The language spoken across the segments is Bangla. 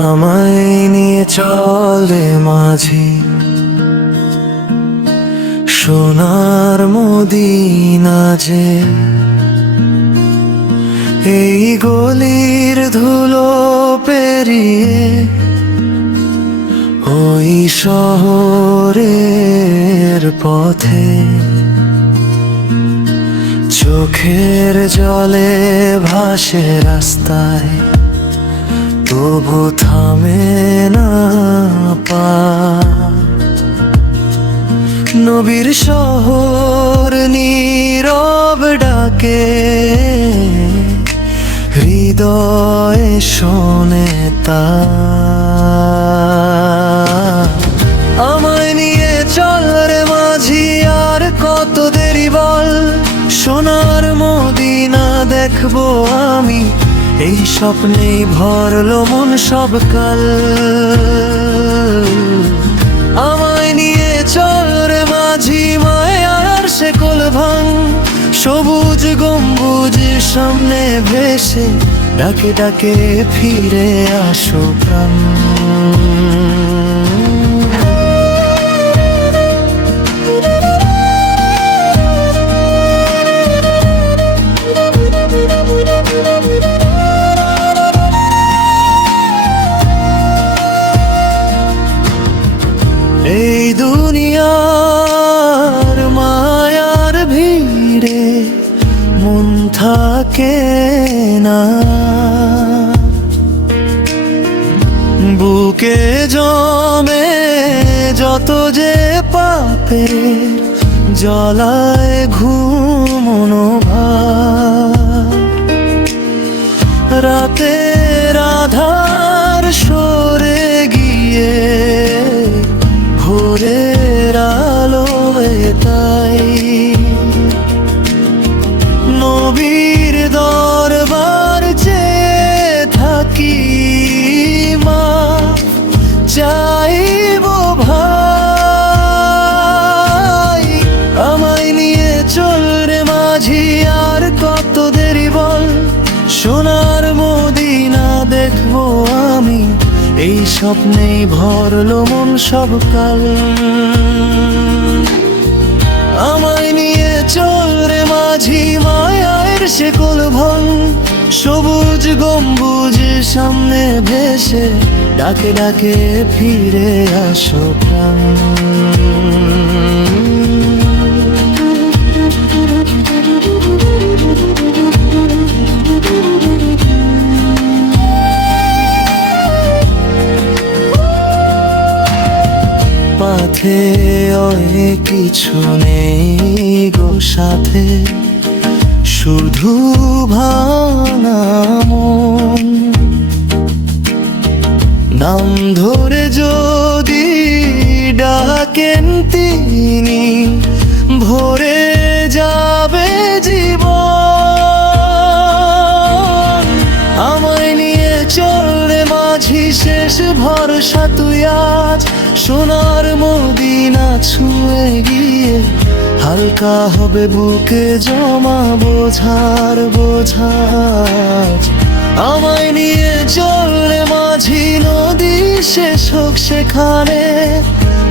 আমায় নিয়ে চলে মাঝি সোনার মদিনা যে, এই গলির ধুলো পেরিয়ে ওই শহরের পথে, চোখের জলে ভাসে রাস্তায়, তবু থামে না পা। নবীর শহর নীরব ডাকে, হৃদয়ে শোনে তা। আমায় নিয়ে চল রে মাঝি, আর কত দেরি বল, সোনার মদিনা দেখবো আমি, এই স্বপ্নেই ভরলো মন সব কাল। আমায় নিয়ে চল রে মাঝি, মায়ার শেকল ভাঙ, সবুজ গম্বুজ সামনে ভেসে, ডাকে ডাকে ফিরে আসো প্রাণ। এই দুনিয়ার মায়ার ভিড়ে মন থাকে না, বুকে জমে যত যে পাপের জ্বলায় ঘুম ভাব। রাতের আধার সরে গিয়ে ভোরের আলোয় তাই, নবীর দরবার চেয়ে থাকি, মাফ চাইব ভাই। আমায় নিয়ে চল রে মাঝি, আর কত দেরি বল, সোনার মদিনা দেখবো আমি, এই স্বপ্নেই ভরলো মন সব কাল। আমায় নিয়ে চল রে মাঝি, মায়ার শেকল ভাঙ, সবুজ গম্বুজ সামনে ভেসে, ডাকে ডাকে ফিরে আসো প্রাণ। পথে ওই কিছু নেই গো সাথে, শুধু ভাঙা মন। নাম ধরে যদি ডাকেন তিনি, ভরে যাবে জীবন। আমায় নিয়ে চল রে মাঝি, শেষ ভরসা তুই আজ, সোনার মদিনা ছুঁয়ে গিয়ে হালকা হবে বুকে জমা বোঝার বোঝাজ। আমায় নিয়ে চল রে মাঝি, নদী শেষ হোক সেখানে,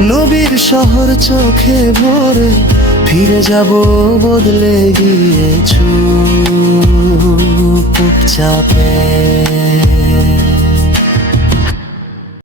নবীর শহর চোখে ভরে, ফিরে যাব বদলে গিয়ে চুপচাপে।